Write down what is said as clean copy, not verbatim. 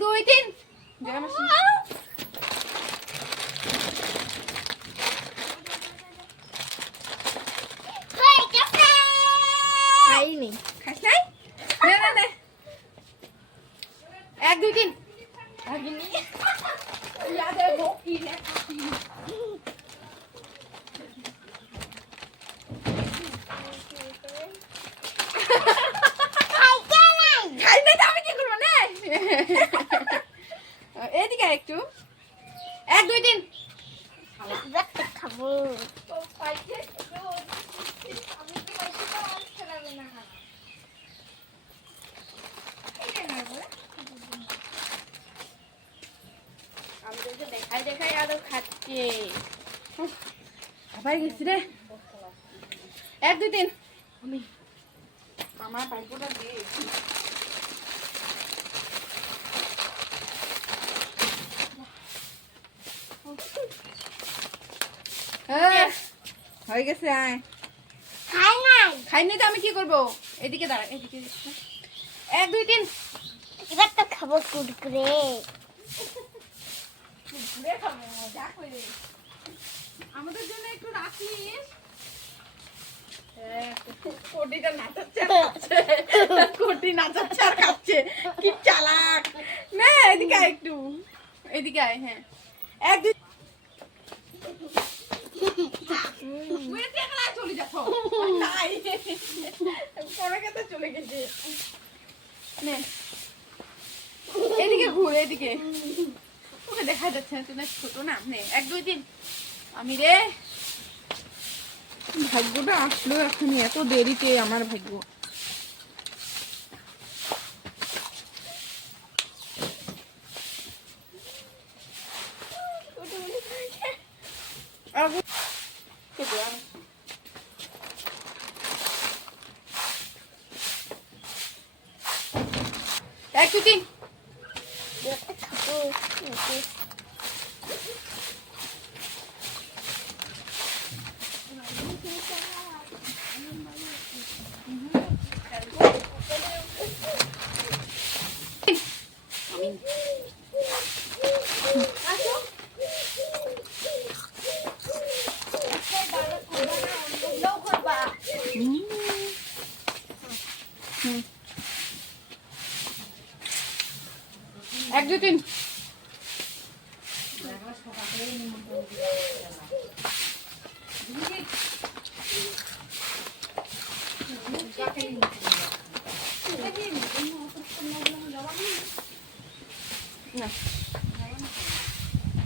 2 3 খাইনি। খাস নাই? নে নে নে 1 2 3 খাইনি। याद है वो की है খাই নাই তো আমি কি করব না এদিকে একটু 1 2 3 একটা খাবো। তো পাইছে তো আমি কি পাইছি তো আর খেলাবে না এই না বলে আমি তো দেখাই দেখাই আরো খাচ্ছে আবার গেছি রে 1 2 3 আমি আমার পাইপটা দিয়ে হয়ে গেছে আয় খাই নাই। খাইনি তো আমি কি করব এদিকে দাঁড়া এদিকে 1 2 3 এবার তো খাবো কুরকুরে। ঘুরে খাবো যা করে আমাদের জন্য একটু রাখিস কোটিটা নাচাচ্ছে আর খাচ্ছে কোটি নাচাচ্ছে আর খাচ্ছে কি চালাক না এদিকে আয় একটু এদিকে আয় হ্যাঁ 1 2 চলে যাচ্ছ নাই পরে কেটে চলে গেছে নে এদিকে ঘুর এদিকে তোকে দেখা যাচ্ছে না তুই না ছোট না নে 1 2 3 আমি রে ভাগ্যটা আসলো এখনই এত দেরিতে আমার ভাগ্য এক দুই তিন একটা খাবো। এক দুই তিন না